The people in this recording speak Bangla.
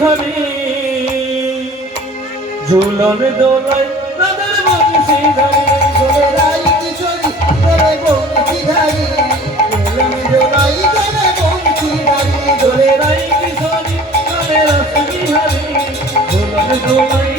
বিহারী ঝুলন দোলায় রাধার বংশী ধারী দোলে রাই কিশোরী দোলে বংশী ধারী ঝুলন দোলাই দোলে বংশী ধারী দোলে রাই কিশোরী দোলে রস বিহারী ঝুলন দোলায়